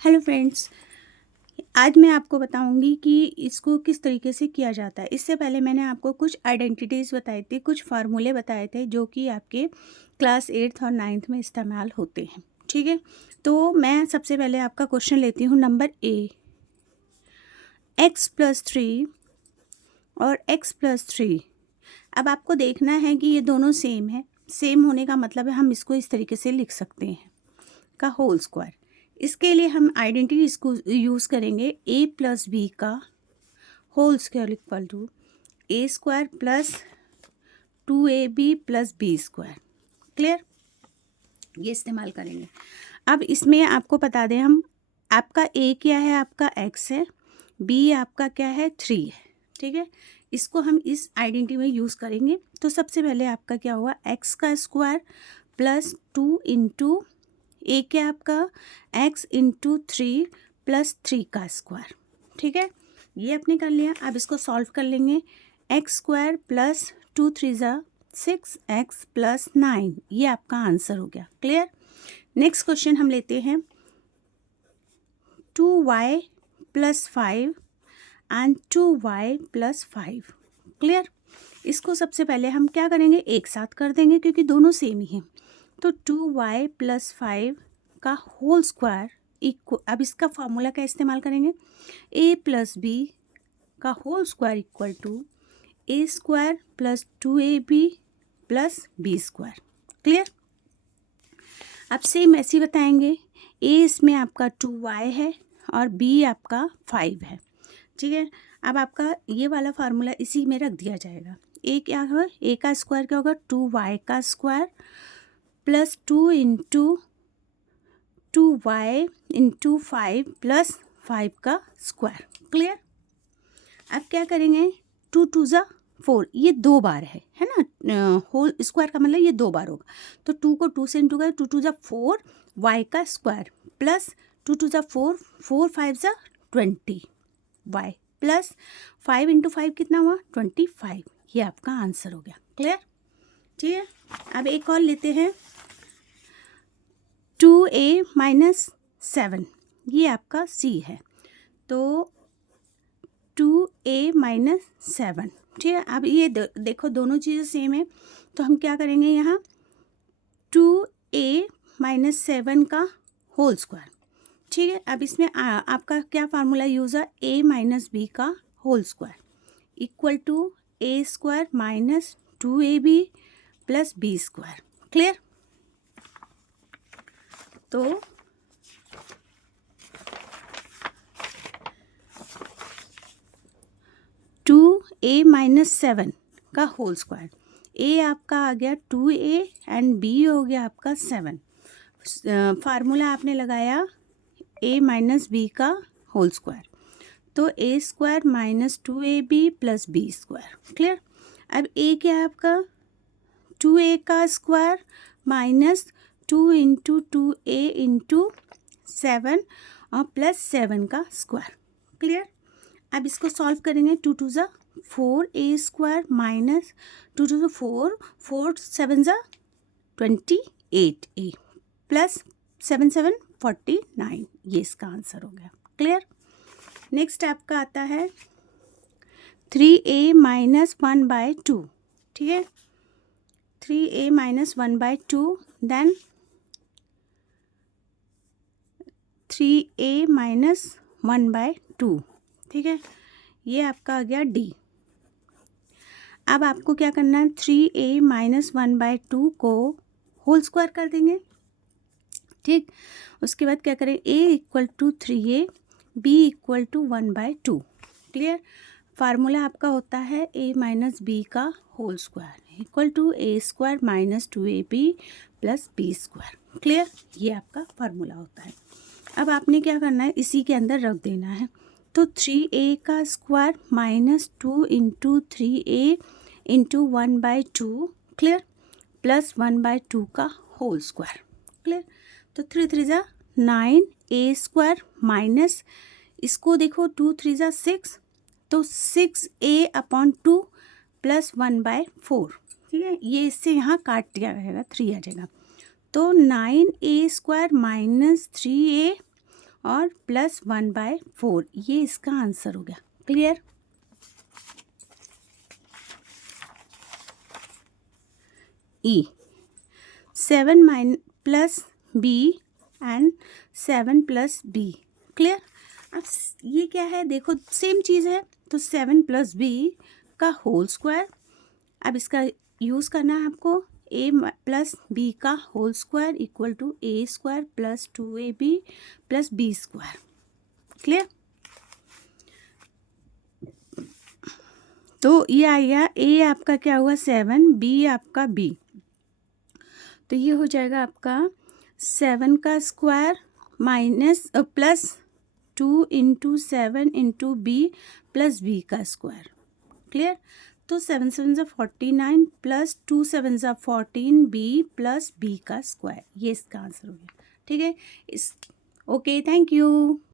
Hello friends, आज मैं आपको बताऊंगी कि इसको किस तरीके से किया जाता है। इससे पहले मैंने आपको कुछ आइडेंटिटीज़ बताई थी, कुछ फार्मूले बताए थे जो कि आपके क्लास 8th और 9th में इस्तेमाल होते हैं। ठीक है, तो मैं सबसे पहले आपका क्वेश्चन लेती हूँ नंबर ए। x+3 और x+3। अब आपको देखना है कि ये दोनों सेम है। सेम होने का मतलब है हम इसको इस तरीके से लिख सकते हैं का होल स्क्वायर। इसके लिए हम आइडेंटिटी इसको यूज़ करेंगे a प्लस बी का whole square equal to A square plus 2ab plus B square. Clear, ये इस्तेमाल करेंगे। अब इसमें आपको बता दें हम, आपका a क्या है, आपका x है, b आपका क्या है, 3 है। ठीक है, इसको हम इस आइडेंटिटी में यूज़ करेंगे। तो सबसे पहले आपका क्या हुआ, x का स्क्वायर प्लस 2 इंटू ए क्या आपका x इंटू 3 प्लस 3 का स्क्वायर। ठीक है, ये आपने कर लिया। अब इसको सॉल्व कर लेंगे। एक्स स्क्वायर प्लस 2 3 ज़ा 6x प्लस 9, ये आपका आंसर हो गया। क्लियर। नेक्स्ट क्वेश्चन हम लेते हैं 2y plus 5 and 2y plus 5। Clear, इसको सबसे पहले हम क्या करेंगे, एक साथ कर देंगे क्योंकि दोनों सेम ही हैं। तो 2y प्लस 5 का होल स्क्वायर इक्वल, अब इसका फॉर्मूला का इस्तेमाल करेंगे, a प्लस बी का whole square equal to A square plus 2ab plus B square. Clear. अब सेम ऐसे ही बताएंगे, a इसमें आपका 2y है और b आपका 5 है। ठीक है, अब आपका ये वाला फार्मूला इसी में रख दिया जाएगा। a क्या होगा, a का स्क्वायर क्या होगा, 2y का square plus 2 into 2y into 5 plus 5 का स्क्वायर। क्लियर। अब क्या करेंगे, 2 2 ज़ा 4, ये 2 बार है ना, होल स्क्वायर का मतलब ये 2 बार होगा। तो 2 को 2 से इंटू करें, 2 2 ज़ा 4 y का स्क्वायर प्लस 2 2 ज़ा 4 4 5 ज़ा 20 y प्लस 5 इंटू 5 कितना हुआ, 25। ये आपका आंसर हो गया। क्लियर। ठीक है, अब एक और लेते हैं 2a माइनस 7, ये आपका c है। तो 2a माइनस 7। ठीक है, अब ये देखो दोनों चीज़ें सेम है, तो हम क्या करेंगे यहाँ 2a माइनस 7 का होल स्क्वायर। ठीक है, अब इसमें आपका क्या फार्मूला यूज़ है, a माइनस बी का whole square equal to A square minus 2ab plus B square. Clear. तो 2a माइनस 7 का होल स्क्वायर, a आपका आ गया 2a एंड b हो गया आपका 7। फार्मूला आपने लगाया a माइनस बी का होल स्क्वायर, तो a square minus 2ab plus B square. Clear. अब a क्या है आपका, 2a का square minus 2 into 2a into 7 और प्लस 7 का स्क्वायर। क्लियर। अब इसको सॉल्व करेंगे, 2 2 ज़ा 4a स्क्वायर माइनस 2 2 ज़ा 4 4 7 ज़ा 28a प्लस 7 7 49, ये इसका आंसर हो गया। क्लियर। नेक्स्ट आपका आता है 3a माइनस 1/2। ठीक है, 3a minus 1/2, then 3a minus 1/2। ठीक है, ये आपका आ गया डी। अब आपको क्या करना है, 3a माइनस 1/2 को होल स्क्वायर कर देंगे। ठीक, उसके बाद क्या करें, a equal to 3a, b equal to 1/2। Clear. Formula आपका होता है a माइनस बी का whole square equal to A square minus 2ab plus B square. Clear, ये आपका फार्मूला होता है। अब आपने क्या करना है, इसी के अंदर रख देना है। तो 3a का square minus 2 into 3a into 1/2। Clear, plus 1/2 का होल स्क्वायर। क्लियर, तो 3 3 ज़ा 9 a स्क्वायर माइनस, इसको देखो 2 3 ज़ा 6, तो 6a अपॉन 2 प्लस 1/4। ठीक है, ये इससे यहाँ काट दिया जाएगा, 3 आ जाएगा। तो 9a स्क्वायर माइनस 3a और प्लस 1/4, ये इसका आंसर हो गया। क्लियर? ई 7 plus B and 7 plus B. Clear? अब ये क्या है, देखो सेम चीज़ है, तो 7 प्लस बी का होल स्क्वायर। अब इसका यूज़ करना है आपको, ए प्लस बी का whole square equal to A square plus 2ab plus B square. Clear? तो ये आ गया, ए आपका क्या हुआ 7, बी आपका बी, तो ये हो जाएगा आपका 7 का square minus plus 2 into 7 into B plus B का स्क्वायर। क्लियर? तो 7 7 ज़ा 49 प्लस 2 7 ज़ा 14 बी प्लस बी का स्क्वायर, ये इसका आंसर हो गया। ठीक है? Okay, thank you.